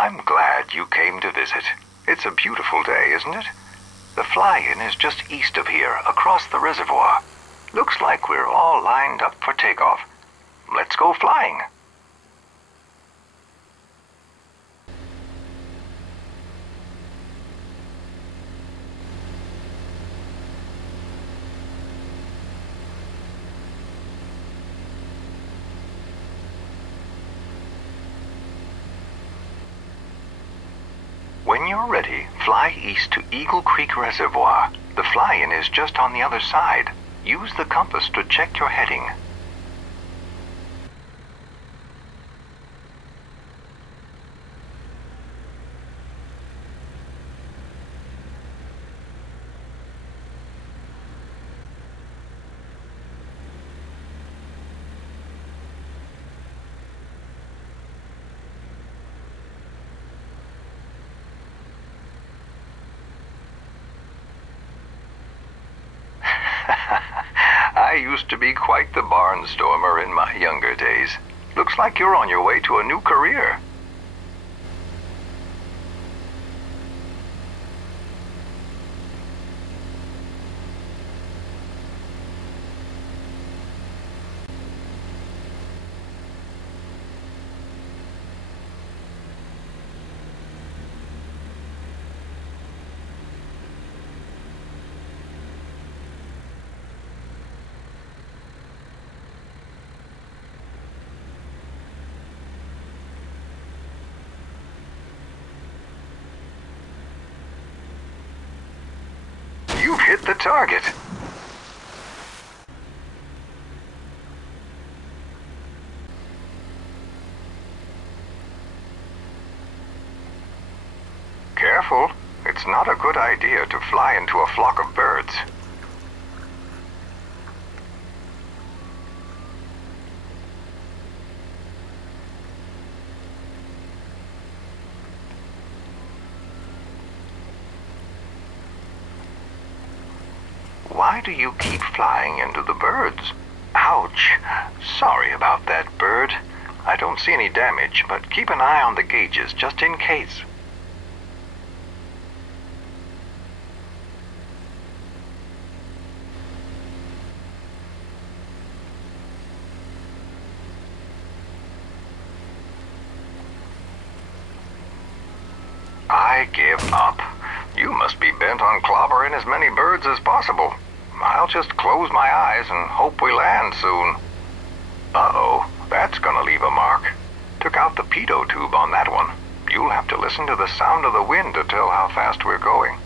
I'm glad you came to visit. It's a beautiful day, isn't it? The fly-in is just east of here, across the reservoir. Looks like we're all lined up for takeoff. Let's go flying. When you're ready, fly east to Eagle Creek Reservoir. The fly-in is just on the other side. Use the compass to check your heading. I used to be quite the barnstormer in my younger days. Looks like you're on your way to a new career. You've hit the target. Careful. It's not a good idea to fly into a flock of birds. Why do you keep flying into the birds? Ouch! Sorry about that, bird. I don't see any damage, but keep an eye on the gauges just in case. I give up. You must be bent on clobbering as many birds as possible. I'll just close my eyes and hope we land soon. Uh-oh, that's gonna leave a mark. Took out the pitot tube on that one. You'll have to listen to the sound of the wind to tell how fast we're going.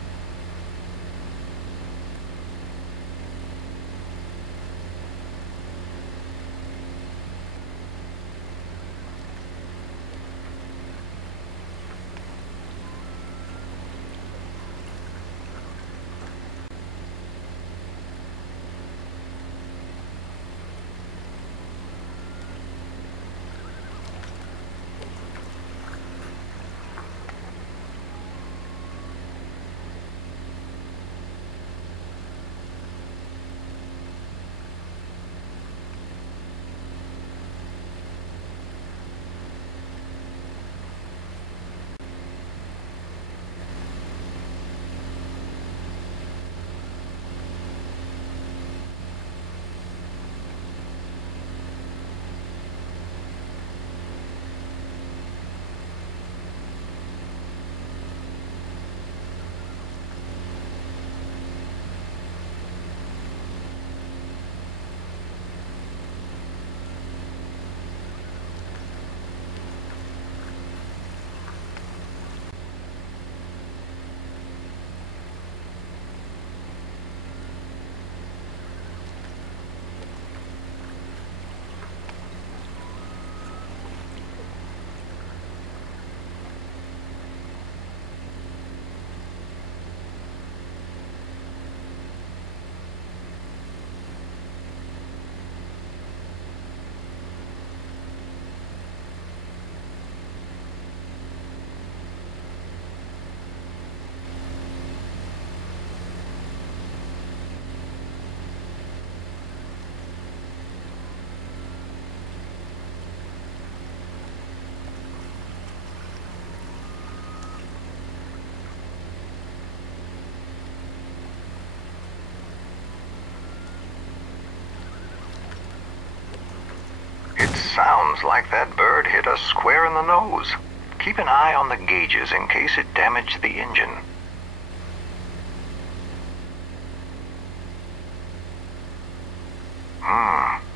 sounds like that bird hit us square in the nose. Keep an eye on the gauges in case it damaged the engine.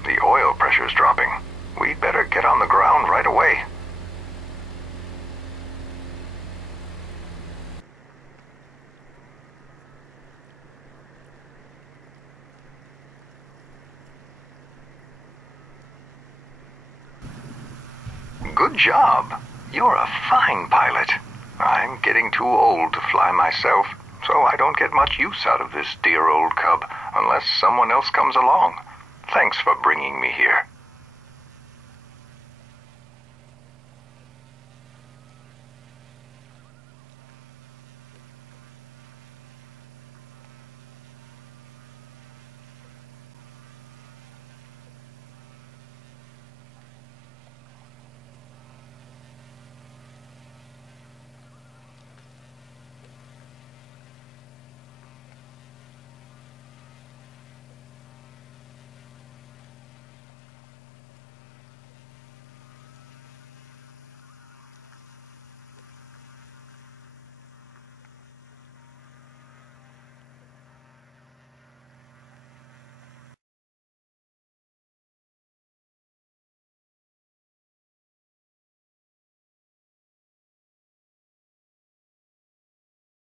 The oil pressure's dropping. We'd better get on the ground right away. Good job. You're a fine pilot. I'm getting too old to fly myself, so I don't get much use out of this dear old cub unless someone else comes along. Thanks for bringing me here.